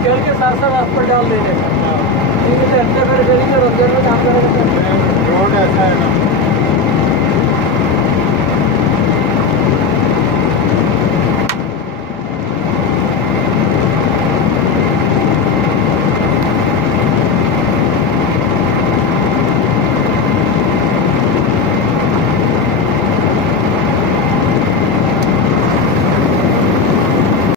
निकल के साथ साथ आप पर डाल देने का। ठीक है, अच्छा कर डेली के रोजगार में काम करेगा। रोड ऐसा है ना।